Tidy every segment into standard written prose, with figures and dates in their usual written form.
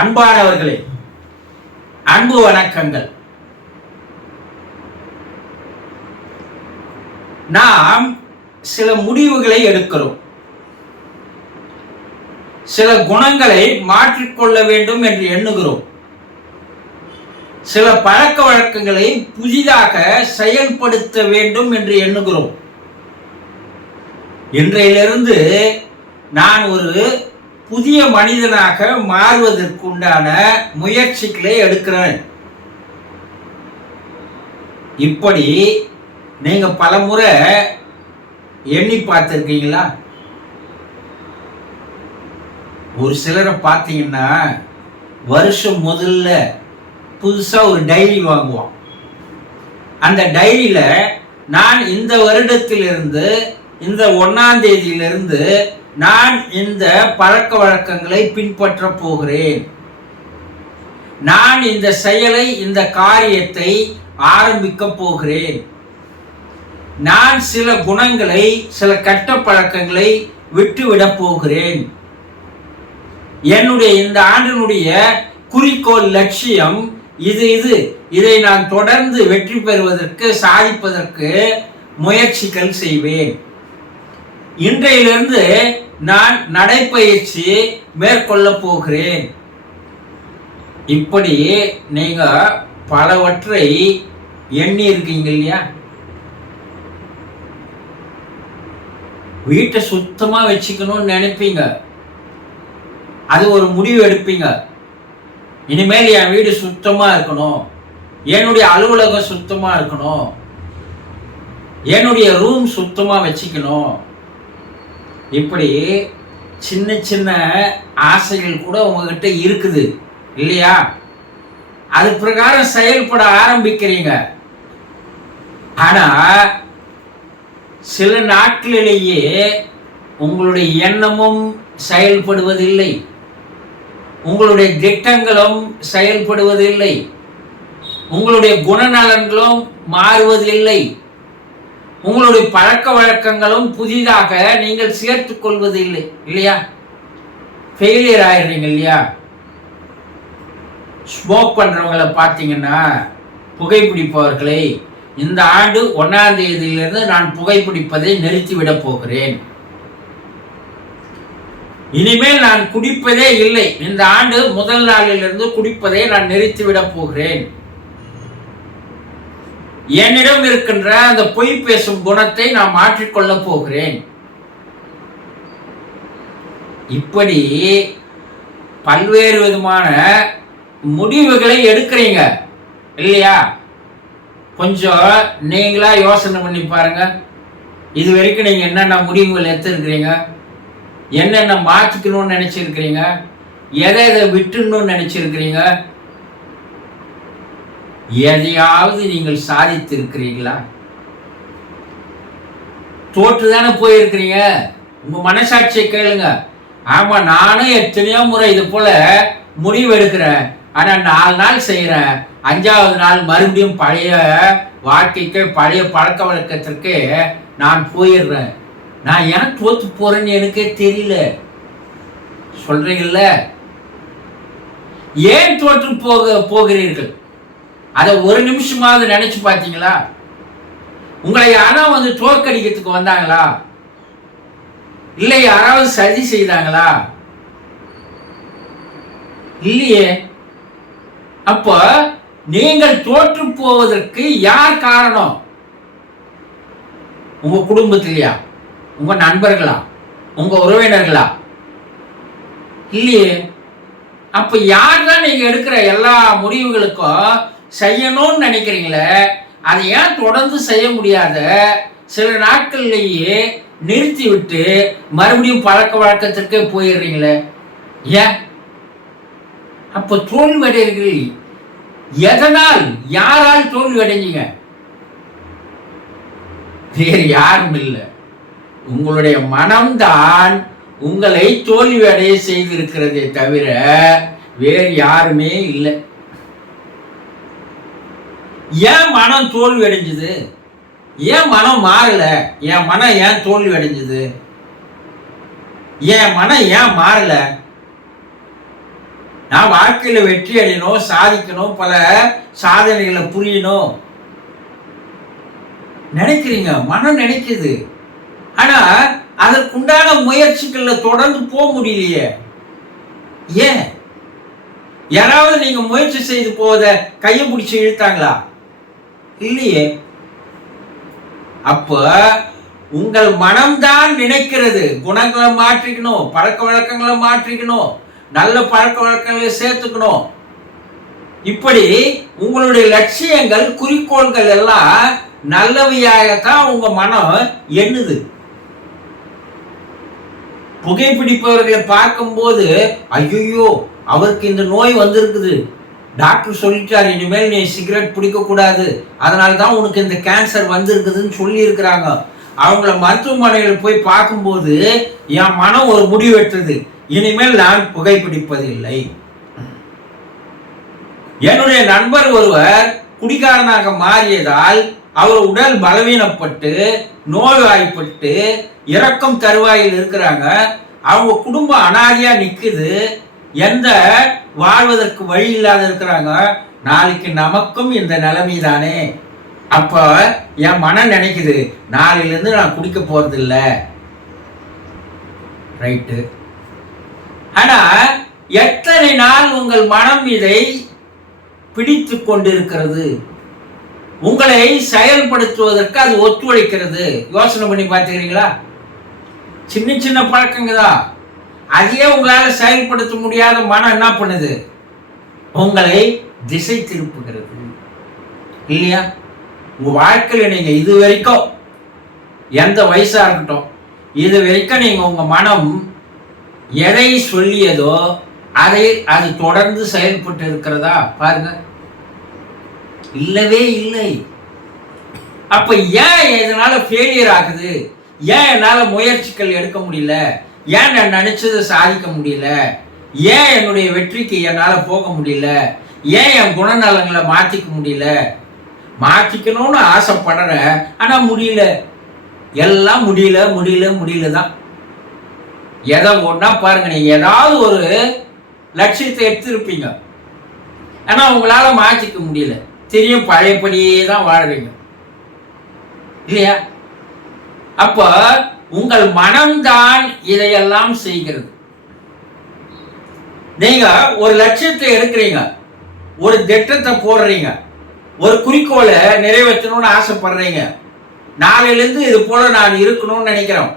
அன்பானவர்களே, அன்பு வணக்கங்கள். நாம் சில முடிவுகளை எடுக்கிறோம். சில குணங்களை மாற்றிக்கொள்ள வேண்டும் என்று எண்ணுகிறோம். சில பழக்க வழக்கங்களை புதிதாக செயல்படுத்த வேண்டும் என்று எண்ணுகிறோம். இன்றையிலிருந்து நான் ஒரு புதிய மனிதனாக மாறுவதற்குண்டான முயற்சிகளை எடுக்கிறேன். இப்படி நீங்க பலமுறை எண்ணி பார்த்திருக்கீங்களா? ஒரு சிலரை பார்த்தீங்கன்னா வருஷம் முதல்ல புதுசா ஒரு டைரி வாங்குவான். அந்த டைரியில நான் இந்த வருடத்திலிருந்து இந்த 1ஆம் தேதியிலிருந்து நான் இந்த பழக்க வழக்கங்களை பின்பற்ற போகிறேன், நான் இந்த செயலை இந்த காரியத்தை ஆரம்பிக்க போகிறேன், நான் சில குணங்களை சில கெட்ட பழக்கங்களை விட்டுவிட போகிறேன், என்னுடைய இந்த ஆண்டினுடைய குறிக்கோள் லட்சியம் இதை நான் தொடர்ந்து வெற்றி பெறுவதற்கு சாதிப்பதற்கு முயற்சிகள் செய்வேன், இன்றையிலிருந்து நான் நடைப்பயிற்சி மேற்கொள்ள போகிறேன். இப்படி நீங்க பலவற்றை எண்ணி இருக்கீங்க இல்லையா? வீட்டை சுத்தமா வச்சுக்கணும்னு நினைப்பீங்க, அது ஒரு முடிவு எடுப்பீங்க. இனிமேல் என் வீடு சுத்தமா இருக்கணும், என்னுடைய அலுவலகம் சுத்தமா இருக்கணும், என்னுடைய ரூம் சுத்தமா வச்சுக்கணும். இப்படி சின்ன சின்ன ஆசைகள் கூட உங்ககிட்ட இருக்குது இல்லையா? அது பிரகாரம் செயல்பட ஆரம்பிக்கிறீங்க. ஆனா சில நாட்களிலேயே உங்களுடைய எண்ணமும் செயல்படுவதில்லை, உங்களுடைய திட்டங்களும் செயல்படுவதில்லை, உங்களுடைய குணநலன்களும் மாறுவதில்லை, உங்களுடைய பழக்க வழக்கங்களும் புதிதாக நீங்கள் சேர்த்துக் கொள்வதில்லை இல்லையா? ஃபெயிலியர் ஆயிடுறீங்க இல்லையா? ஸ்மோக் பண்றவங்களை பார்த்தீங்கன்னா, புகைப்பிடிப்பவர்களை இந்த ஆண்டு 1ஆம் தேதியிலிருந்து நான் புகைப்பிடிப்பதை நிறுத்திவிட போகிறேன், இனிமேல் நான் குடிப்பதே இல்லை, இந்த ஆண்டு முதல் நாளிலிருந்து குடிப்பதை நான் நிறுத்திவிட போகிறேன், என்னிடம் இருக்கின்ற அந்த பொய் பேசும் குணத்தை நான் மாற்றிக்கொள்ள போகிறேன். இப்படி பல்வேறு விதமான முடிவுகளை எடுக்கிறீங்க இல்லையா? கொஞ்சம் நீங்களா யோசனை பண்ணி பாருங்க. இது வரைக்கும் நீங்க என்னென்ன முடிவுகள் எடுத்திருக்கிறீங்க, என்னென்ன மாற்றிக்கணும்னு நினைச்சிருக்கிறீங்க, எதை விட்டுணும்னு நினைச்சிருக்கிறீங்க, எதையாவது நீங்கள் சாதித்திருக்கிறீங்களா? தோற்றுதானே போயிருக்கிறீங்க. உங்க மனசாட்சியை கேளுங்க. ஆமா, நானும் எத்தனையோ முறை இது போல முடிவு எடுக்கிறேன், ஆனா 4 நாள் செய்யறேன், 5ஆவது நாள் மறுபடியும் பழைய வாழ்க்கைக்கு பழைய பழக்க வழக்கத்திற்கு நான் போயிடுறேன். நான் ஏன் தோத்து போறேன்னு எனக்கே தெரியல சொல்றீங்கல்ல? ஏன் தோற்று போகிறீர்கள்? அதை ஒரு நிமிஷமாவது நினைச்சு பார்த்தீங்களா? உங்களை யாராவது வந்து தோற்கடிக்கிறதுக்கு வந்தாங்களா? இல்லை யாராவது சதி செய்தாங்களா? இல்லையே. அப்போ நீங்கள் தோற்று போவதற்கு யார் காரணம்? உங்க குடும்பத்திலையா, உங்க நண்பர்களா, உங்க உறவினர்களா? இல்லையே. அப்ப யார் தான் நீங்க எடுக்கிற எல்லா முடிவுகளுக்கும் செய்யணும்னு நினைக்கிறீங்களே, அதை ஏன் தொடர்ந்து செய்ய முடியாத? சில நாட்கள்லேயே நிறுத்தி விட்டு மறுபடியும் பழக்க வழக்கத்திற்கே போயிடுறீங்களே, ஏன்? அப்ப தோல்வி அடைகிறீர்கள். எதனால், யாரால் தோல்வி அடைஞ்சீங்க? வேறு யாரும் இல்லை, உங்களுடைய மனம்தான் உங்களை தோல்வி அடைய செய்திருக்கிறதே தவிர வேறு யாருமே இல்லை. ஏன் மனம் தோல்வி அடைஞ்சது? ஏன் மனம் மாறல? என் மனம் ஏன் தோல்வி அடைஞ்சது? என் மனம் ஏன் மாறல? நான் வாழ்க்கையில வெற்றி அடையணும், சாதிக்கணும், பல சாதனைகளை புரியணும் நினைக்கிறீங்க, மனம் நினைக்குது. ஆனா அதற்குண்டான முயற்சிகள்ல தொடர்ந்து போக முடியலையே. ஏன்? யாராவது நீங்க முயற்சி செய்து போத கையை பிடிச்சி இழுத்தாங்களா? இல்லையே. அப்ப உங்கள் மனம்தான் நினைக்கிறது. குணங்களை மாற்றிக்கணும், பழக்க வழக்கங்களை மாற்றிக்கணும், நல்ல பழக்க வழக்கங்களை சேர்த்துக்கணும். இப்படி உங்களுடைய லட்சியங்கள், குறிக்கோள்கள் எல்லாம் நல்லவையாகத்தான் உங்க மனம் எண்ணுது. புகைப்பிடிப்பவர்களை பார்க்கும்போது, ஐயோ அவருக்கு இந்த நோய் வந்திருக்குது, டாக்டர் சொல்லிட்டாரு இனிமேல் நீ சிகரெட் பிடிக்க கூடாது, அதனால தான் உனக்கு இந்த கேன்சர் வந்திருக்குதுன்னு சொல்லி இருக்கிறாங்க. அவங்கள மருத்துவமனையில் போய் பார்க்கும்போது என் மனம் ஒரு முடிவு எடுத்தது, இனிமேல் நான் புகைப்பிடிப்பதில்லை. என்னுடைய நண்பர் ஒருவர் குடிகாரனாக மாறியதால் அவர் உடல் பலவீனப்பட்டு நோய்வாய்ப்பட்டு இறக்கும் தருவாயில் இருக்கிறாங்க. அவங்க குடும்பம் அனாதையா நிக்குது, எந்த வாழ்வதற்கு வழி இல்லாத இருக்கிறாங்க. நாளைக்கு நமக்கும் இந்த நிலைமை தானே. அப்ப என் மனம் நினைக்குது, நாளையிலிருந்து நான் குடிக்க போறது இல்ல. ரைட்டு. ஆனா எத்தனை நாள் உங்கள் மனம் இதை பிடித்து கொண்டிருக்கிறது? உங்களை செயல்படுத்துவதற்கு அது ஒத்துழைக்கிறது. யோசனை பண்ணி பார்த்துக்கிறீங்களா? சின்ன சின்ன பழக்கங்க தான், அதையே உங்களால செயல்படுத்த முடியாத மனம் என்ன பண்ணுது? உங்களை திசை திருப்புகிறது. இல்லையா? உங்க வாழ்க்கையில நீங்க இது வரைக்கும், எந்த வயசா இருக்கட்டும், இது வரைக்கும் நீங்க உங்க மனம் எதை சொல்லியதோ அதை அது தொடர்ந்து செயல்பட்டு இருக்கிறதா பாருங்க. இல்லவே இல்லை. அப்ப ஏன் இதனால ஃபெயிலியர் ஆகுது? ஏன் என்னால முயற்சிகள் எடுக்க முடியல? ஏன் நான் நினைச்சதை சாதிக்க முடியல? ஏன் என்னுடைய வெற்றிக்கு என்னால போக முடியல? ஏன் என் குணநலங்களை மாத்திக்க முடியல? மாத்திக்கணும்னு ஆசைப்படுறேன், ஆனா முடியல. எல்லாம் முடியல முடியல முடியல தான். எதை ஒன்னா பாருங்க, நீங்க ஏதாவது ஒரு லட்சியத்தை எடுத்திருப்பீங்க, ஆனா உங்களால மாற்றிக்க முடியல. தெரியும், பழையபடியே தான் வாழ்றீங்க. இல்லையா? அப்ப உங்கள் மனம்தான் இதையெல்லாம் செய்கிறது. நீங்க ஒரு லட்சியத்தை எடுக்கிறீங்க, ஒரு திட்டத்தை போடுறீங்க, ஒரு குறிக்கோளை நிறைவேற்றணும்னு ஆசைப்படுறீங்க. நாளையிலேருந்து இது போல நான் இருக்கணும்னு நினைக்கிறோம்.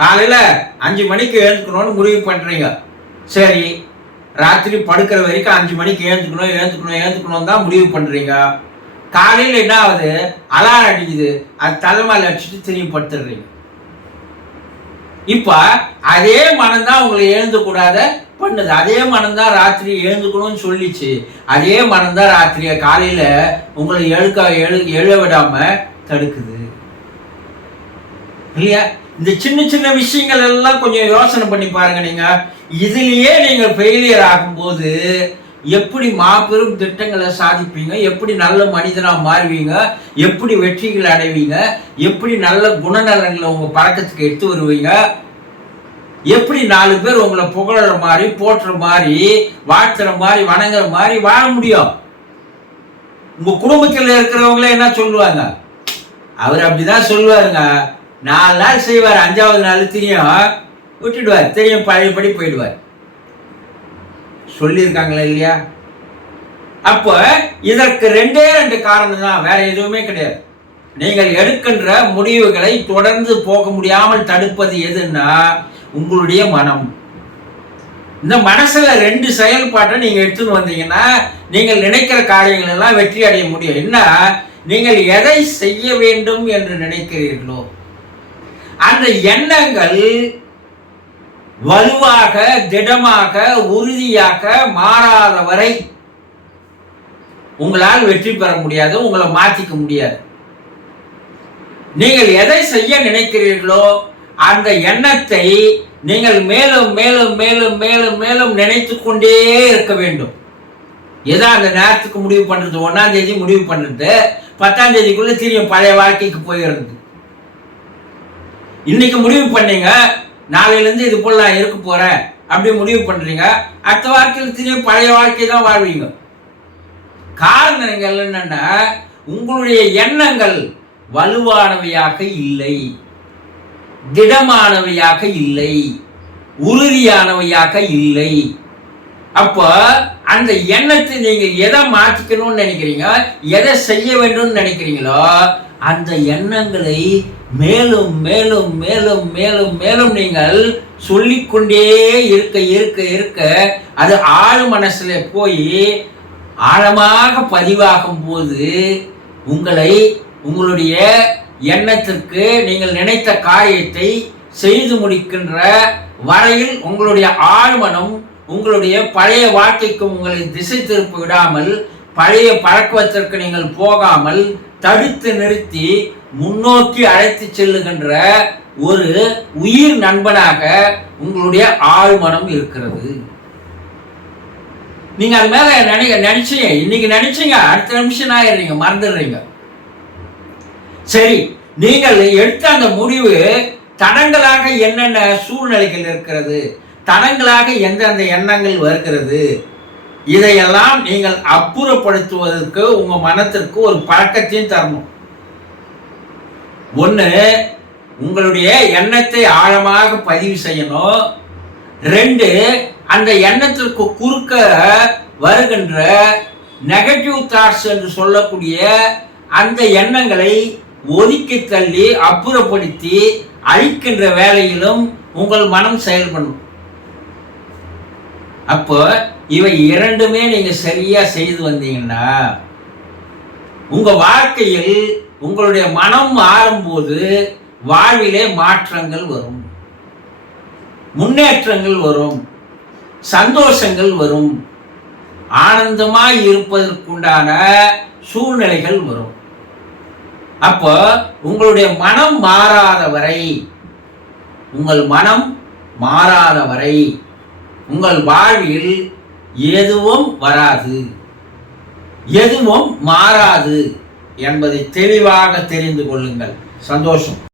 காலையில 5 மணிக்கு எழுந்துக்கணும்னு முடிவு பண்றீங்க. சரி, ராத்திரி படுக்கிற வரைக்கும் 5 மணிக்கு எழுந்துக்கணும் தான் முடிவு பண்றீங்க. காலையில் என்ன ஆகுது? அலாரம் அடிக்குது, அது தலைமையில் அடிச்சுட்டு திரும்பி படுத்துடுறீங்க. இப்ப அதே மனம்தான் உங்களை எழுந்து கூடாத பண்ணுது. அதே மனம்தான் ராத்திரி எழுந்துக்கணும்னு சொல்லிச்சு. அதே மனம்தான் ராத்திரிய காலையில உங்களை எழ விடாம தடுக்குது. இல்லையா? இந்த சின்ன சின்ன விஷயங்கள் எல்லாம் கொஞ்சம் யோசனை பண்ணி பாருங்க. நீங்க இதுலயே நீங்க ஃபெயிலியர் ஆகும்போது எப்படி மாபெரும் திட்டங்களை சாதிப்பீங்க? எப்படி நல்ல மனிதனா மாறுவீங்க? எப்படி வெற்றிகளை அடைவீங்க? எப்படி நல்ல குணநலன்களை உங்க பழக்கத்துக்கு எடுத்து வருவீங்க? எப்படி 4 பேர் உங்களை புகழற மாதிரி, போற்றுற மாதிரி, வாழ்த்துற மாதிரி, வணங்குற மாதிரி வாழ முடியும்? உங்க குடும்பத்தில் இருக்கிறவங்களே என்ன சொல்லுவாங்க? அவர் அப்படிதான் சொல்லுவாருங்க. 4 நாள் செய்வார், 5வது நாள் தெரியும் விட்டுடுவார், தெரியும் பழையபடி போயிடுவார். சொல்லியிருக்காங்களா இல்லையா? அப்ப இதற்கு 2 காரணம் தான், வேற எதுவுமே கிடையாது. நீங்கள் எடுக்கின்ற முடிவுகளை தொடர்ந்து போக முடியாமல் தடுப்பது எதுன்னா உங்களுடைய மனம். இந்த மனசுல 2 செயல்பாட்டை நீங்க எடுத்துன்னு வந்தீங்கன்னா நீங்கள் நினைக்கிற காரியங்கள் எல்லாம் வெற்றி அடைய முடியும். என்ன? நீங்கள் எதை செய்ய வேண்டும் என்று நினைக்கிறீர்களோ அந்த எண்ணங்கள் வலுவாக, திடமாக, உறுதியாக மாறாத வரை உங்களால் வெற்றி பெற முடியாது, உங்களை மாற்றிக்க முடியாது. நீங்கள் எதை செய்ய நினைக்கிறீர்களோ அந்த எண்ணத்தை நீங்கள் மேலும் மேலும் மேலும் மேலும் மேலும் நினைத்து கொண்டே இருக்க வேண்டும். ஏதோ அந்த நேரத்துக்கு முடிவு பண்றது, 1ஆம் தேதி முடிவு பண்றது, 10ஆம் தேதிக்குள்ள திரும்ப பழைய வாழ்க்கைக்கு போயிடுறது. இன்னைக்கு முடிவு பண்ணீங்க, நாளையிலேருந்து இது போல நான் இருக்க போறேன் அப்படி முடிவு பண்றீங்க. அடுத்த வாழ்க்கையில் திரும்பி பழைய வாழ்க்கை தான் வாழ்வீங்க. காரணங்கள் என்னன்னா, உங்களுடைய எண்ணங்கள் வலுவானவையாக இல்லை, திடமானவையாக இல்லை, உறுதியானவையாக இல்லை. அப்ப அந்த எண்ணத்தை நீங்க எதை மாற்றிக்கணும்னு நினைக்கிறீங்க, எதை செய்ய வேண்டும் நினைக்கிறீங்களோ அந்த எண்ணங்களை மேலும் மேலும் மேலும் மேலும் மேலும் நீங்கள் சொல்லிக்கொண்டே இருக்க இருக்க இருக்க அது ஆழ் மனசுல போய் ஆழமாக பதிவாகும் போது உங்களுடைய எண்ணத்திற்கு நீங்கள் நினைத்த காரியத்தை செய்து முடிக்கின்ற வரையில் உங்களுடைய ஆழ்மனம் உங்களுடைய பழைய வாழ்க்கைக்கு உங்களை திசை திருப்ப விடாமல், பழைய பழக்கத்திற்கு நீங்கள் போகாமல் தடுத்து நிறுத்தி முன்னோக்கி அழைத்து செல்லுகின்ற ஒரு உயிர் நண்பனாக உங்களுடைய ஆழ்மனம் இருக்கிறது. நீங்க அது மேல நினைச்சீங்க, இன்னைக்கு நினைச்சீங்க, அடுத்த நிமிஷம் ஆயிடுறீங்க, மறந்துடுறீங்க. சரி, நீங்கள் எடுத்த அந்த முடிவு தடங்களாக என்னென்ன சூழ்நிலைகள் இருக்கிறது, தடங்களாக எந்தெந்த எண்ணங்கள் வருகிறது, இதையெல்லாம் நீங்கள் அப்புறப்படுத்துவதற்கு உங்க மனத்திற்கு ஒரு பழக்கத்தையும் தரணும். ஒண்ணு, உங்களுடைய எண்ணத்தை ஆழமாக பதிவு செய்யணும். 2, அந்த எண்ணத்திற்கு குறுக்க வருகின்ற நெகட்டிவ் தாட்ஸ் என்று சொல்லக்கூடிய அந்த எண்ணங்களை ஒதுக்கி தள்ளி அப்புறப்படுத்தி அழிக்கின்ற வேலையிலும் உங்கள் மனம் செயல்படும். அப்போ இவை இரண்டுமே நீங்க சரியா செய்து வந்தீங்கன்னா உங்க வாழ்க்கையில் உங்களுடைய மனம் மாறும்போது வாழ்விலே மாற்றங்கள் வரும், முன்னேற்றங்கள் வரும், சந்தோஷங்கள் வரும், ஆனந்தமாய் இருப்பதற்குண்டான சூழ்நிலைகள் வரும். அப்போ உங்களுடைய மனம் மாறாத வரை, உங்கள் மனம் மாறாத வரை உங்கள் வாழ்வில் எதுவும் வராது, எதுவும் மாறாது என்பதை தெளிவாக தெரிந்து கொள்ளுங்கள். சந்தோஷம்.